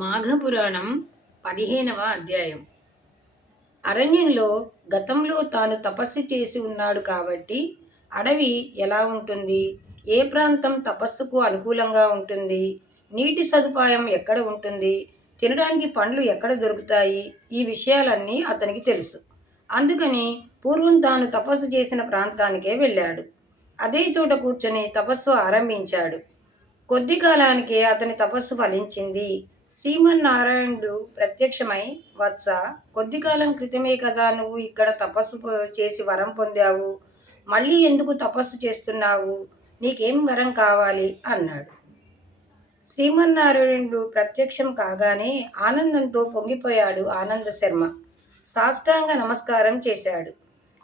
మాఘపురాణం 15వ అధ్యాయం. అరణ్యంలో గతంలో తాను తపస్సు చేసి ఉన్నాడు కాబట్టి అడవి ఎలా ఉంటుంది, ఏ ప్రాంతం తపస్సుకు అనుకూలంగా ఉంటుంది, నీటి సదుపాయం ఎక్కడ ఉంటుంది, తినడానికి పండ్లు ఎక్కడ దొరుకుతాయి, ఈ విషయాలన్నీ అతనికి తెలుసు. అందుకని పూర్వం తాను తపస్సు చేసిన ప్రాంతానికే వెళ్ళాడు. అదే చోట కూర్చొని తపస్సు ఆరంభించాడు. కొద్ది కాలానికే అతని తపస్సు ఫలించింది. శ్రీమన్నారాయణుడు ప్రత్యక్షమై, వత్స, కొద్ది కాలం క్రితమే కదా నువ్వు ఇక్కడ తపస్సు చేసి వరం పొందావు, మళ్ళీ ఎందుకు తపస్సు చేస్తున్నావు, నీకేం వరం కావాలి అన్నాడు. శ్రీమన్నారాయణుడు ప్రత్యక్షం కాగానే ఆనందంతో పొంగిపోయాడు ఆనంద శర్మ. సాష్టాంగ నమస్కారం చేశాడు.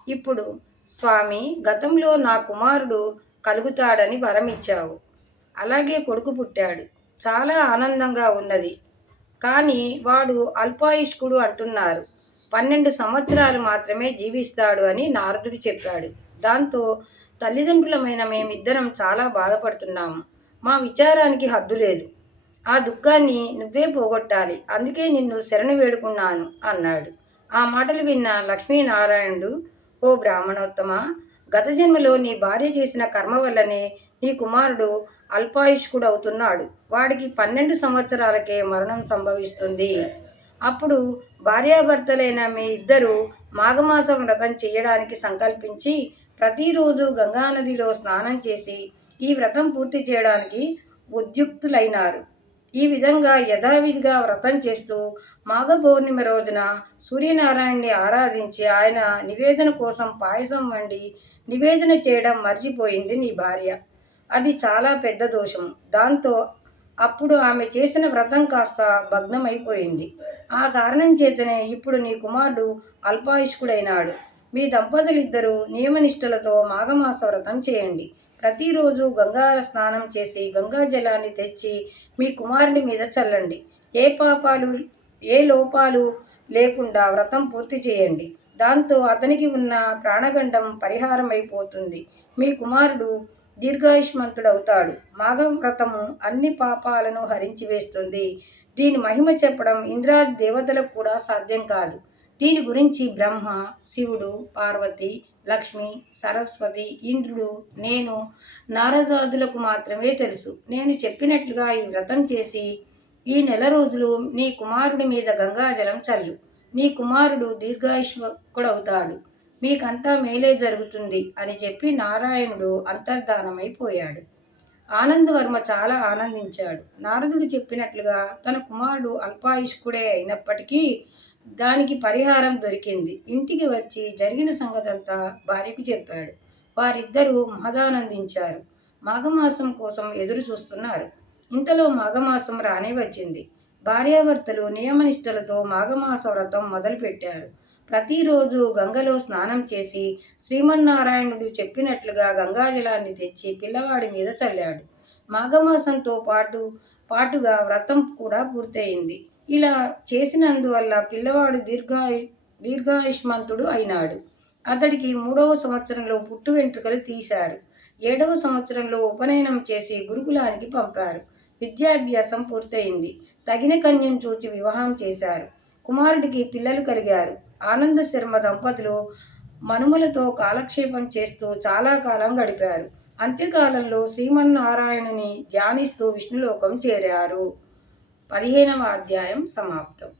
ఇప్పుడు స్వామి, గతంలో నా కుమారుడు కలుగుతాడని వరం ఇచ్చావు. అలాగే కొడుకు పుట్టాడు. చాలా ఆనందంగా ఉన్నది. కానీ వాడు అల్పాయుష్కుడు అంటున్నారు. 12 సంవత్సరాలు మాత్రమే జీవిస్తాడు అని నారదుడు చెప్పాడు. దాంతో తల్లిదండ్రులమైన మేమిద్దరం చాలా బాధపడుతున్నాము. మా విచారానికి హద్దు లేదు. ఆ దుఃఖాన్ని నువ్వే పోగొట్టాలి. అందుకే నిన్ను శరణు వేడుకున్నాను అన్నాడు. ఆ మాటలు విన్న లక్ష్మీనారాయణుడు, ఓ బ్రాహ్మణోత్తమ, గత జన్మలో నీ భార్య చేసిన కర్మ వల్లనే నీ కుమారుడు అల్పాయుష్కుడు అవుతున్నాడు. వాడికి 12 సంవత్సరాలకే మరణం సంభవిస్తుంది. అప్పుడు భార్యాభర్తలైన మీ ఇద్దరు మాఘమాసం వ్రతం చేయడానికి సంకల్పించి ప్రతిరోజు గంగానదిలో స్నానం చేసి ఈ వ్రతం పూర్తి చేయడానికి ఉద్యుక్తులైనారు. ఈ విధంగా యథావిధిగా వ్రతం చేస్తూ మాఘ పౌర్ణిమ రోజున సూర్యనారాయణని ఆరాధించి ఆయన నివేదన కోసం పాయసం వండి నివేదన చేయడం మర్చిపోయింది నీ భార్య. అది చాలా పెద్ద దోషం. దాంతో అప్పుడు ఆమె చేసిన వ్రతం కాస్త భగ్నమైపోయింది. ఆ కారణం చేతనే ఇప్పుడు నీ కుమారుడు అల్పాయుష్కుడైనాడు. మీ దంపతులిద్దరూ నియమనిష్టలతో మాఘమాస వ్రతం చేయండి. ప్రతిరోజు గంగా స్నానం చేసి గంగా జలాన్ని తెచ్చి మీ కుమారుడి మీద చల్లండి. ఏ లోపాలు లేకుండా వ్రతం పూర్తి చేయండి. దాంతో అతనికి ఉన్న ప్రాణగండం పరిహారం అయిపోతుంది. మీ కుమారుడు దీర్ఘాయుష్మంతుడవుతాడు. మాఘవ్రతము అన్ని పాపాలను హరించి వేస్తుంది. దీని మహిమ చెప్పడం ఇంద్రాది దేవతలకు కూడా సాధ్యం కాదు. దీని గురించి బ్రహ్మ, శివుడు, పార్వతి, లక్ష్మి, సరస్వతి, ఇంద్రుడు, నేను, నారదాదులకు మాత్రమే తెలుసు. నేను చెప్పినట్లుగా ఈ వ్రతం చేసి ఈ నెల రోజులు నీ కుమారుడి మీద గంగాజలం చల్లు. నీ కుమారుడు దీర్ఘాయుష్కుడవుతాడు. మీకంతా మేలే జరుగుతుంది అని చెప్పి నారాయణుడు అంతర్ధానమైపోయాడు. ఆనందవర్మ చాలా ఆనందించాడు. నారదుడు చెప్పినట్లుగా తన కుమారుడు అల్పాయుష్కుడే అయినప్పటికీ దానికి పరిహారం దొరికింది. ఇంటికి వచ్చి జరిగిన సంగతంతా భార్యకు చెప్పాడు. వారిద్దరూ మహదానందించారు. మాఘమాసం కోసం ఎదురు చూస్తున్నారు. ఇంతలో మాఘమాసం రానే వచ్చింది. భార్యాభర్తలు నియమనిష్టలతో మాఘమాస వ్రతం మొదలుపెట్టారు. ప్రతిరోజు గంగలో స్నానం చేసి శ్రీమన్నారాయణుడు చెప్పినట్లుగా గంగాజలాన్ని తెచ్చి పిల్లవాడి మీద చల్లాడు. మాఘమాసంతో పాటుగా వ్రతం కూడా పూర్తయింది. ఇలా చేసినందువల్ల పిల్లవాడు దీర్ఘాయుష్మంతుడు అయినాడు. అతడికి 3వ సంవత్సరంలో పుట్టు వెంట్రుకలు తీశారు. 7వ సంవత్సరంలో ఉపనయనం చేసి గురుకులానికి పంపారు. విద్యాభ్యాసం పూర్తయింది. తగిన కన్యను చూచి వివాహం చేశారు. కుమారుడికి పిల్లలు కలిగారు. ఆనంద శర్మ దంపతులు మనుమలతో కాలక్షేపం చేస్తూ చాలా కాలం గడిపారు. అంత్యకాలంలో శ్రీమన్నారాయణుని ధ్యానిస్తూ విష్ణులోకం చేరారు. 15వ అధ్యాయం సమాప్తం.